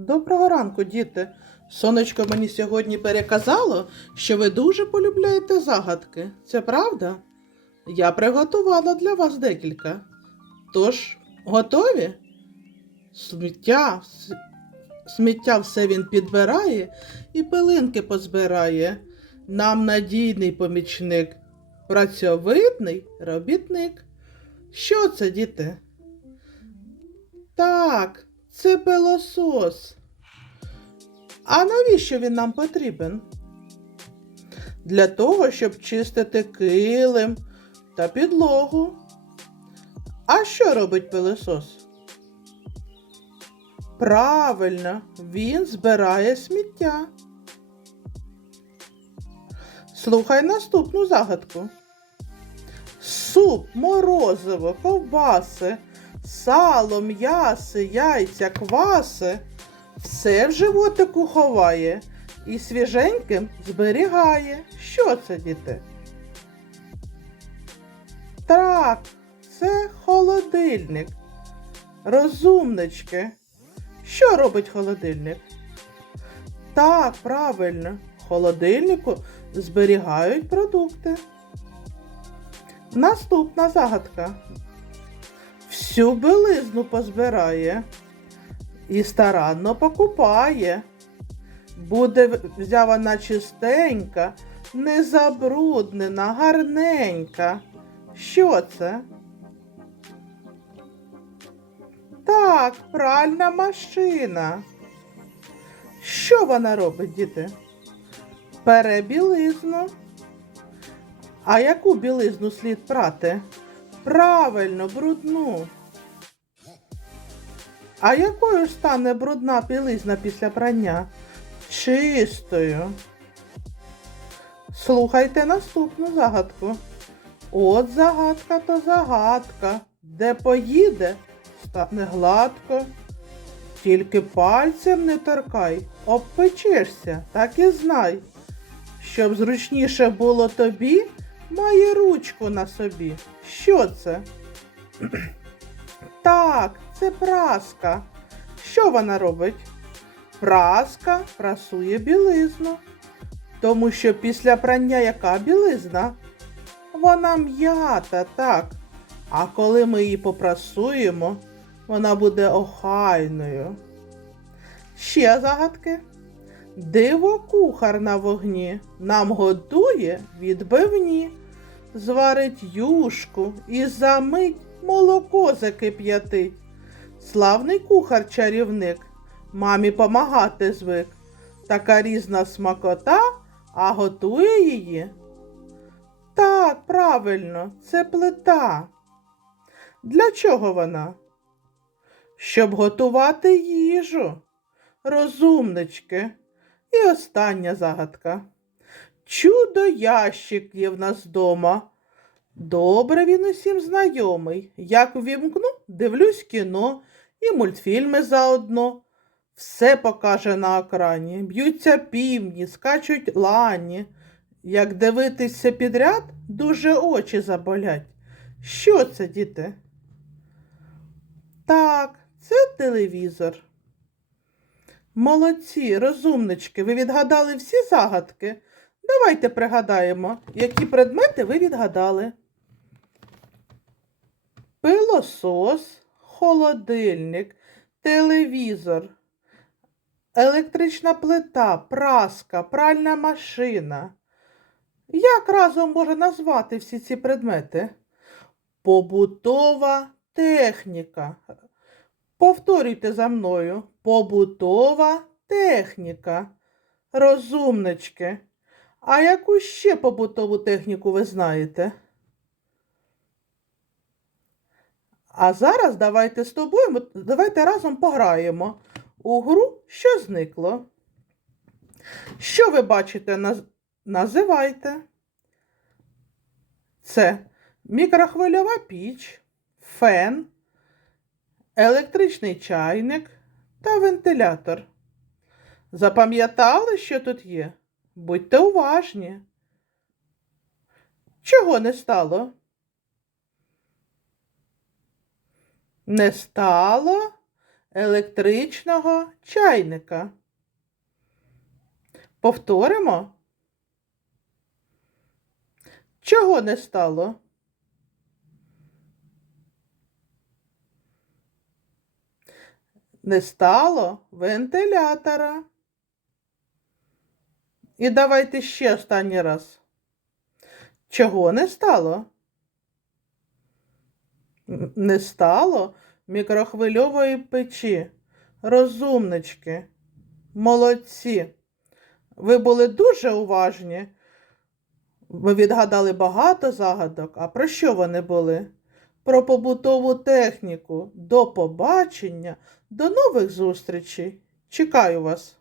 Доброго ранку, діти. Сонечко мені сьогодні переказало, що ви дуже полюбляєте загадки. Це правда? Я приготувала для вас декілька. Тож, готові? Сміття, сміття все він підбирає і пилинки позбирає. Нам надійний помічник, працьовитний робітник. Що це, діти? Так, це пилосос. А навіщо він нам потрібен? Для того, щоб чистити килим та підлогу. А що робить пилосос? Правильно, він збирає сміття. Слухай наступну загадку. Суп, морозиво, ковбаси, сало, м'яси, яйця, кваси. Все в животику ховає і свіженьким зберігає. Що це, діти? Так, це холодильник. Розумнички. Що робить холодильник? Так, правильно, в холодильнику зберігають продукти. Наступна загадка. Всю білизну позбирає і старанно покупає. Буде взявана чистенька, незабруднена, гарненька. Що це? Так, пральна машина. Що вона робить, діти? Пере білизну. А яку білизну слід прати? Правильно, брудну. А якою стане брудна білизна після прання? Чистою. Слухайте наступну загадку. От загадка то загадка. Де поїде, стане гладко. Тільки пальцем не торкай, обпечешся, так і знай. Щоб зручніше було тобі, має ручку на собі. Що це? Так, це праска. Що вона робить? Праска прасує білизну. Тому що після прання яка білизна? Вона м'ята, так. А коли ми її попрасуємо, вона буде охайною. Ще загадки. Диво кухар на вогні нам готує відбивні, зварить юшку і за мить молоко закип'ятить. Славний кухар чарівник, мамі помагати звик. Така різна смакота, а готує її. Так, правильно, це плита. Для чого вона? Щоб готувати їжу. Розумнички. І остання загадка. Чудо ящик є в нас дома. Добре він усім знайомий. Як ввімкну, дивлюсь кіно і мультфільми заодно. Все покаже на екрані. Б'ються півні, скачуть лані. Як дивитися підряд, дуже очі заболять. Що це, діти? Так, це телевізор. Молодці, розумнички, ви відгадали всі загадки. Давайте пригадаємо, які предмети ви відгадали. Пилосос, холодильник, телевізор, електрична плита, праска, пральна машина. Як разом можна назвати всі ці предмети? Побутова техніка. Повторюйте за мною. Побутова техніка. Розумнички. А яку ще побутову техніку ви знаєте? А зараз давайте з тобою, давайте разом пограємо у гру, що зникло. Що ви бачите, наз- називайте. Це мікрохвильова піч, фен, електричний чайник та вентилятор. Запам'ятали, що тут є? Будьте уважні. Чого не стало? Не стало електричного чайника. Повторимо. Чого не стало? Не стало вентилятора. І давайте ще останній раз. Чого не стало? Не стало мікрохвильової печі. Розумнички. Молодці. Ви були дуже уважні. Ви відгадали багато загадок. А про що вони були? Про побутову техніку. До побачення, до нових зустрічей. Чекаю вас.